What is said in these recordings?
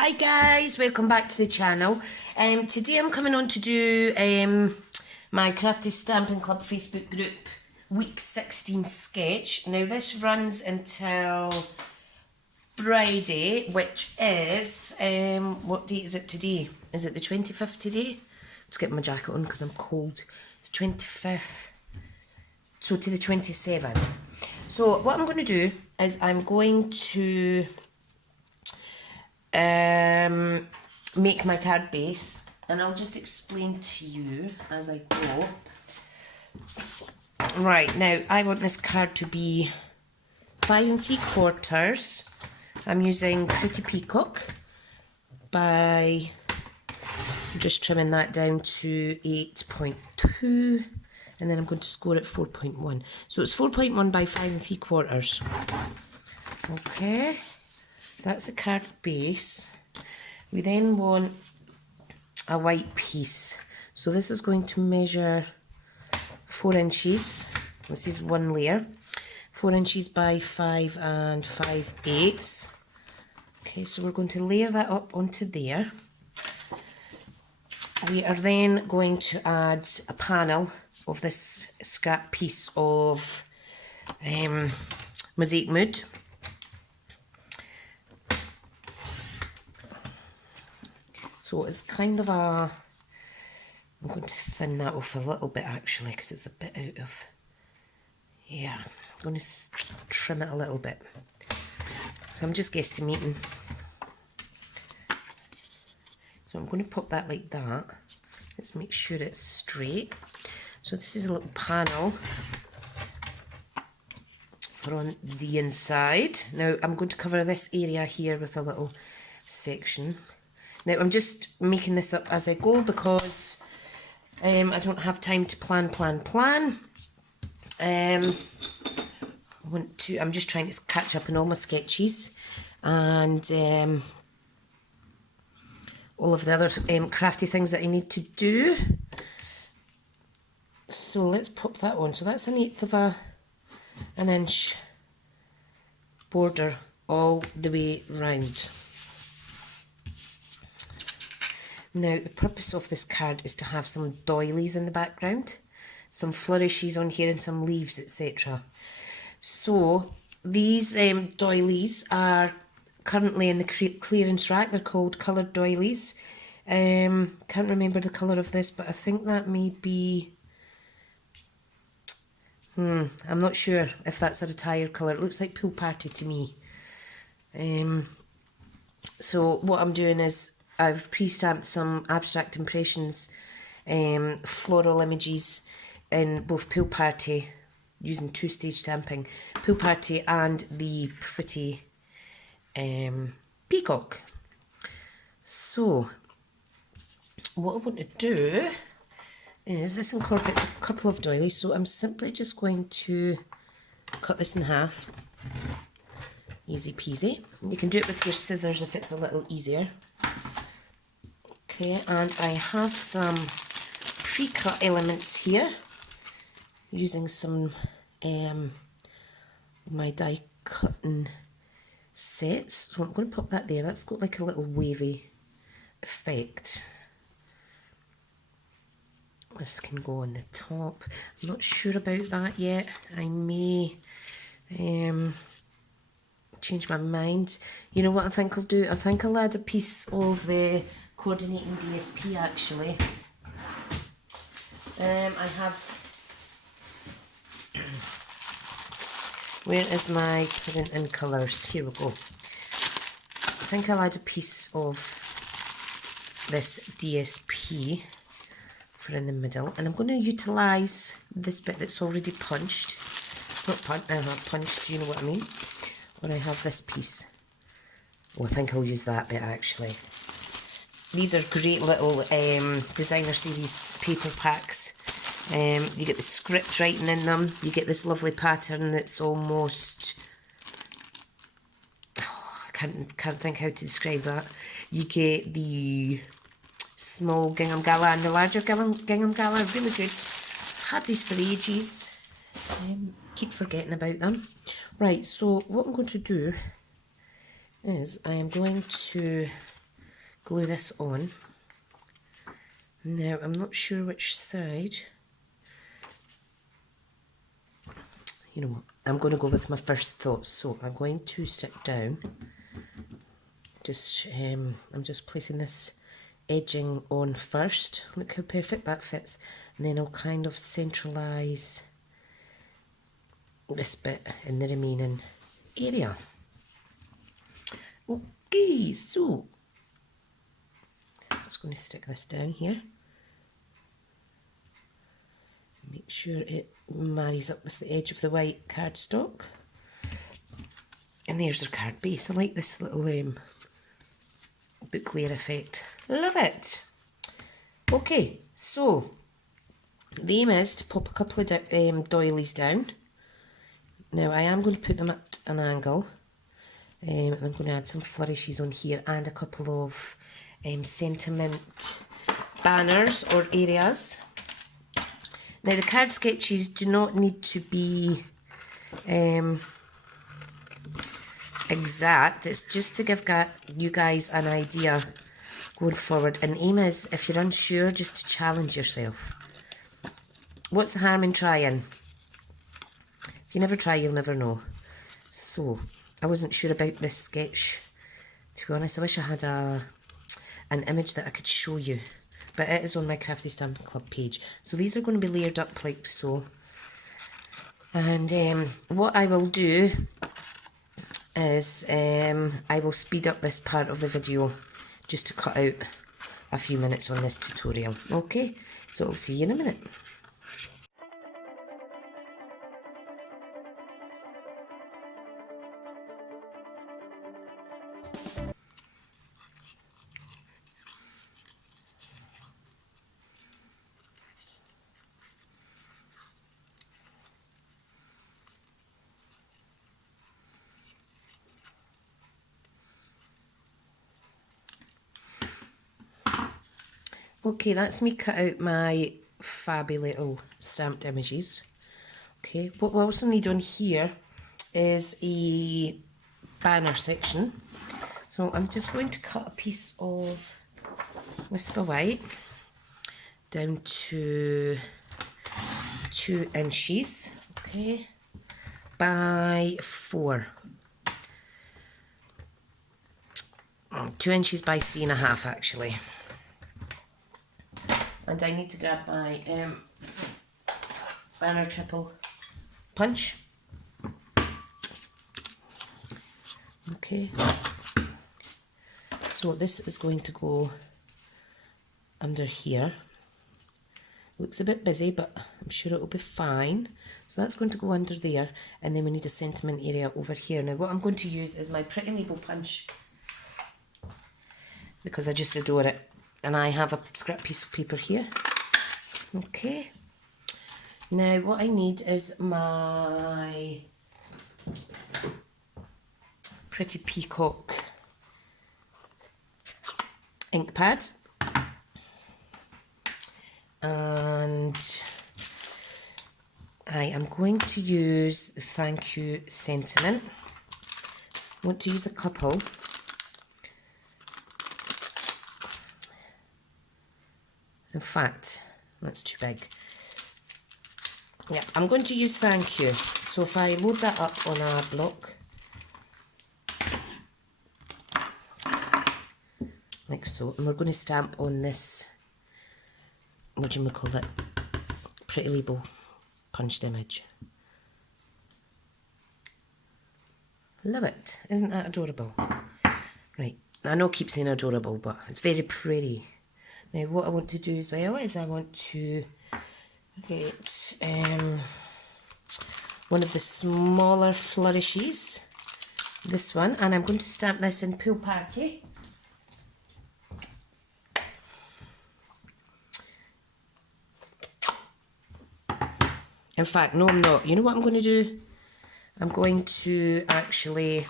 Hi guys, welcome back to the channel. Today I'm coming on to do my Crafty Stampin' Club Facebook group week 16 sketch. Now this runs until Friday, which is, what date is it today? Is it the 25th today? Let's get my jacket on because I'm cold. It's 25th, so to the 27th. So what I'm going to do is I'm going to make my card base, and I'll just explain to you as I go. Right, now I want this card to be 5 3/4. I'm using Pretty Peacock by just trimming that down to 8.2, and then I'm going to score it 4.1. So it's 4.1 by 5 3/4. Okay. That's the card base. We then want a white piece. So this is going to measure 4 inches. This is one layer. 4 inches by 5 5/8. Okay, so we're going to layer that up onto there. We are then going to add a panel of this scrap piece of mosaic mood. So it's kind of a, I'm going to thin that off a little bit actually because it's a bit out of, yeah, I'm going to trim it a little bit. So I'm just guesstimating. So I'm going to pop that like that. Let's make sure it's straight. So this is a little panel for on the inside. Now I'm going to cover this area here with a little section. Now I'm just making this up as I go because I don't have time to plan. I'm just trying to catch up on all my sketches and all of the other crafty things that I need to do. So let's pop that on. So that's 1/8 of an inch border all the way round. Now the purpose of this card is to have some doilies in the background, some flourishes on here and some leaves, etc. So these doilies are currently in the clearance rack. They're called coloured doilies. Can't remember the colour of this, but I think that may be, I'm not sure if that's a retired colour. It looks like Pool Party to me. So what I'm doing is I've pre-stamped some Abstract Impressions floral images in both Pool Party, using 2-stage stamping, Pool Party and the Pretty Peacock. So what I want to do is, this incorporates a couple of doilies, so I'm simply just going to cut this in half. Easy peasy. You can do it with your scissors if it's a little easier. Okay, and I have some pre-cut elements here using some my die cutting sets. So I'm going to pop that there. That's got like a little wavy effect. This can go on the top. I'm not sure about that yet. I may change my mind. You know what I think I'll do? I think I'll add a piece of the coordinating DSP actually. I have, where is my print in colours? Here we go. I think I'll add a piece of this DSP for in the middle, and I'm going to utilise this bit that's already punched. Not punched, you know what I mean? Or I have this piece. Oh, I think I'll use that bit actually. These are great little designer series paper packs. You get the script writing in them. You get this lovely pattern that's almost, I can't think how to describe that. You get the small gingham gala and the larger gingham gala. Really good. I've had these for ages. Keep forgetting about them. Right, so what I'm going to do is I am going to glue this on. Now I'm not sure which side. You know what, I'm going to go with my first thoughts. So I'm going to sit down. I'm just placing this edging on first. Look how perfect that fits. And then I'll kind of centralise this bit in the remaining area. Okay, so I'm just going to stick this down here. Make sure it marries up with the edge of the white cardstock. And there's our card base. I like this little book layer effect. Love it. Okay, so the aim is to pop a couple of doilies down. Now I am going to put them at an angle. And I'm going to add some flourishes on here and a couple of sentiment banners or areas. Now the card sketches do not need to be exact. It's just to give you guys an idea going forward. And the aim is, if you're unsure, just to challenge yourself. What's the harm in trying? If you never try, you'll never know. So I wasn't sure about this sketch, to be honest. I wish I had an image that I could show you, but it is on my Crafty Stampin' Club page. So these are going to be layered up like so. And what I will do is I will speed up this part of the video just to cut out a few minutes on this tutorial. Okay, so I'll see you in a minute. Okay, that's me cut out my fabby little stamped images. Okay, what we also need on here is a banner section. So I'm just going to cut a piece of Whisper White down to 2 inches, okay, by 4. 2 inches by 3.5 actually. And I need to grab my banner triple punch. Okay. So this is going to go under here. Looks a bit busy, but I'm sure it'll be fine. So that's going to go under there, and then we need a sentiment area over here. Now what I'm going to use is my Pretty Label punch, because I just adore it. And I have a scrap piece of paper here. Okay. Now what I need is my Pretty Peacock ink pad. And I am going to use the Thank You sentiment. I want to use a couple. In fact, that's too big. Yeah, I'm going to use Thank You. So if I load that up on a block, like so, and we're going to stamp on this, what do you call it, Pretty Label punched image. Love it. Isn't that adorable? Right, I know I keep saying adorable, but it's very pretty. Now what I want to do as well is I want to get one of the smaller flourishes, this one, and I'm going to stamp this in Pool Party. In fact, no I'm not. You know what I'm going to do? I'm going to actually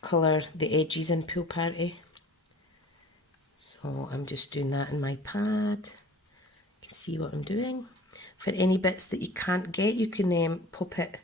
colour the edges in Pool Party. So I'm just doing that in my pad. You can see what I'm doing. For any bits that you can't get, you can pop it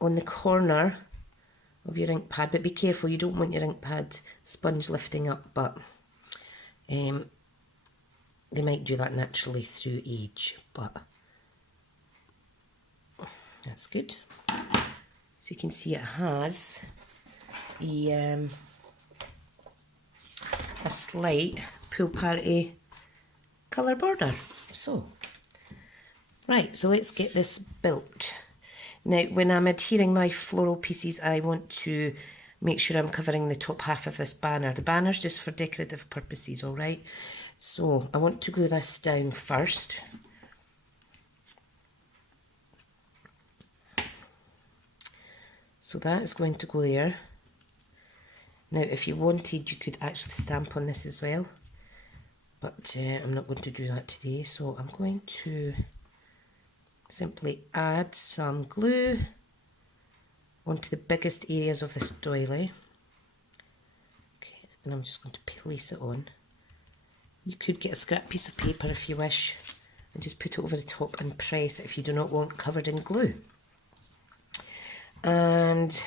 on the corner of your ink pad, but be careful, you don't want your ink pad sponge lifting up, but they might do that naturally through age, but that's good. So you can see it has a slight pool party colour border. So, right, so let's get this built. Now, when I'm adhering my floral pieces, I want to make sure I'm covering the top half of this banner. The banner's just for decorative purposes, all right? So, I want to glue this down first. So that is going to go there. Now, if you wanted, you could actually stamp on this as well. But I'm not going to do that today, so I'm going to simply add some glue onto the biggest areas of this doily. Okay, and I'm just going to place it on. You could get a scrap piece of paper if you wish and just put it over the top and press it if you do not want covered in glue. And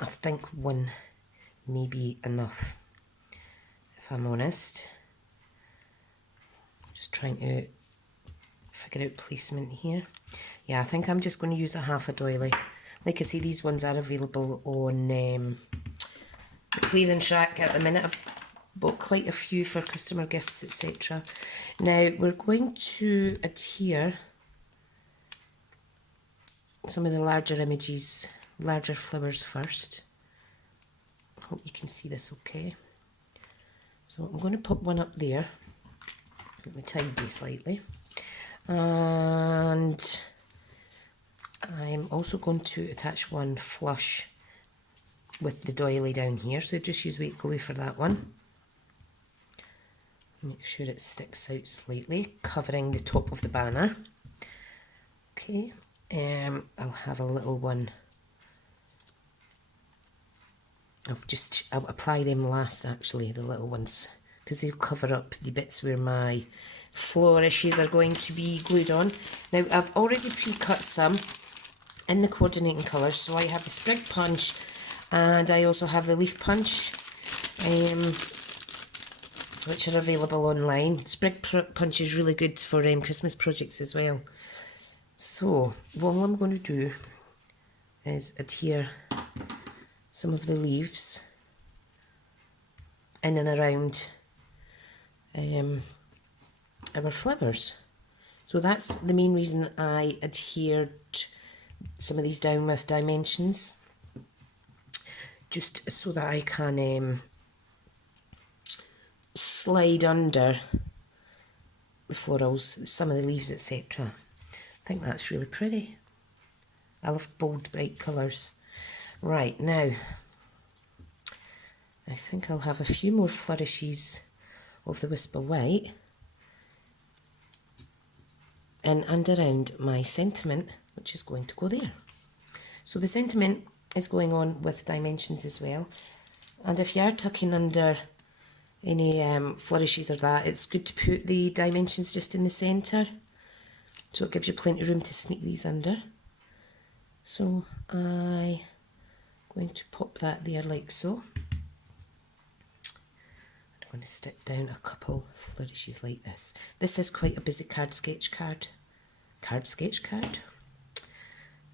I think one may be enough, if I'm honest. Just trying to figure out placement here. Yeah, I think I'm just going to use a half a doily. Like I say, these ones are available on the clearance rack at the minute. I've bought quite a few for customer gifts, etc. Now we're going to adhere some of the larger images, larger flowers first. I hope you can see this okay. So I'm going to put one up there. Let me tidy slightly. And I'm also going to attach one flush with the doily down here. So just use white glue for that one. Make sure it sticks out slightly, covering the top of the banner. Okay, I'll have a little one. I'll apply them last actually, the little ones, because they'll cover up the bits where my flourishes are going to be glued on. Now I've already pre-cut some in the coordinating colours, so I have the sprig punch and I also have the leaf punch, which are available online. Sprig punch is really good for Christmas projects as well. So what I'm going to do is adhere some of the leaves in and around our flowers. So that's the main reason I adhered some of these down with dimensions, just so that I can slide under the florals, some of the leaves, etc. I think that's really pretty. I love bold, bright colours. Right, now, I think I'll have a few more flourishes of the Whisper White in and around my sentiment, which is going to go there. So the sentiment is going on with dimensions as well. And if you are tucking under any flourishes or that, it's good to put the dimensions just in the centre, so it gives you plenty of room to sneak these under. So I'm going to pop that there like so. I'm going to stick down a couple flourishes like this. This is quite a busy card sketch card. Card sketch card.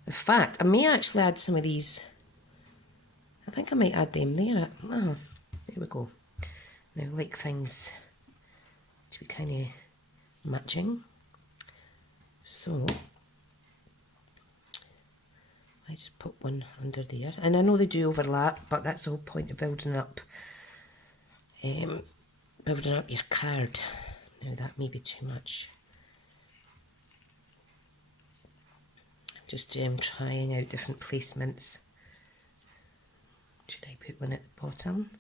In fact, I may actually add some of these. I think I might add them there. Oh, there we go. Now I like things to be kind of matching. So I just put one under there, and I know they do overlap, but that's the whole point of building up your card. Now that may be too much. I'm just trying out different placements. Should I put one at the bottom?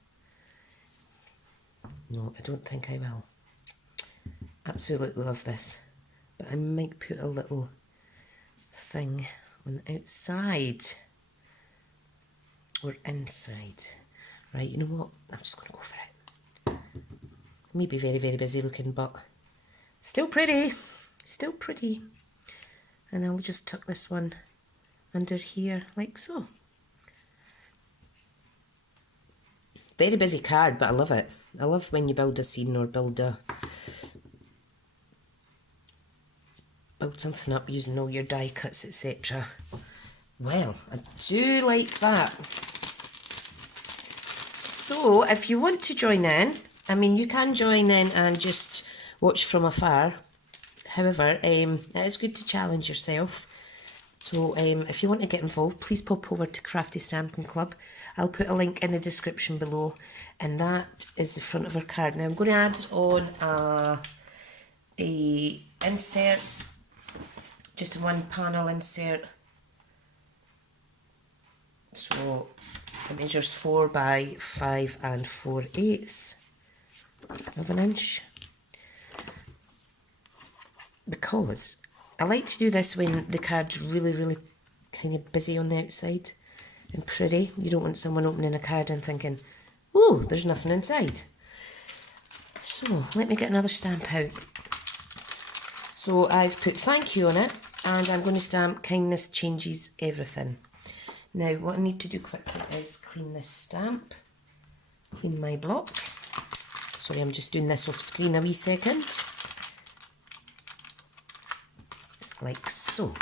No, I don't think I will. Absolutely love this, but I might put a little thing on the outside or inside. Right, you know what? I'm just going to go for it. Maybe very, very busy looking, but still pretty. Still pretty. And I'll just tuck this one under here, like so. Very busy card, but I love it. I love when you build a scene or build something up using all your die cuts, etc. Well, I do like that. So, if you want to join in, I mean, you can join in and just watch from afar. However, it is good to challenge yourself. So, if you want to get involved, please pop over to Crafty Stampin' Club. I'll put a link in the description below, and that is the front of our card. Now, I'm going to add on a insert, just a one panel insert. So it measures 4 by 5 4/8 of an inch. Because I like to do this when the card's really kind of busy on the outside and pretty. You don't want someone opening a card and thinking, "Ooh, there's nothing inside." So let me get another stamp out. So I've put thank you on it, and I'm going to stamp kindness changes everything. Now, what I need to do quickly is clean this stamp, clean my block. Sorry, I'm just doing this off screen a wee second. Like so.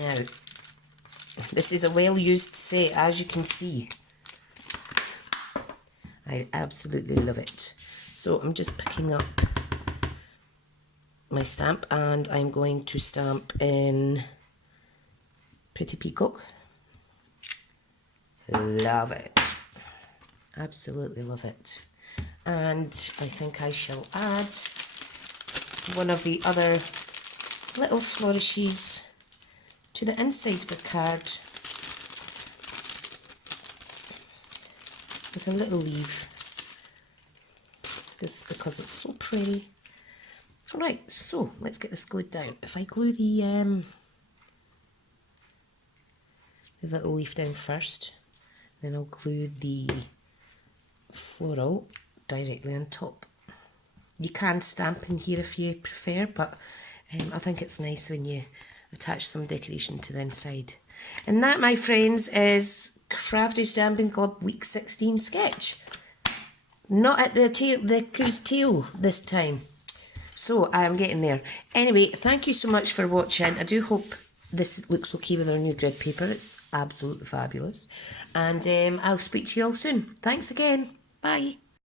Now, this is a well-used set, as you can see. I absolutely love it. So I'm just picking up my stamp, and I'm going to stamp in Pretty Peacock. Love it. Absolutely love it. And I think I shall add one of the other little flourishes to the inside of the card with a little leaf. This because it's so pretty. Right, so let's get this glued down. If I glue the little leaf down first, then I'll glue the floral directly on top. You can stamp in here if you prefer, but I think it's nice when you attach some decoration to the inside. And that, my friends, is Crafty Stampin' Club Week 16 sketch. Not at the goose tail this time. So I'm getting there. Anyway, thank you so much for watching. I do hope this looks okay with our new grid paper. It's absolutely fabulous. And I'll speak to you all soon. Thanks again. Bye.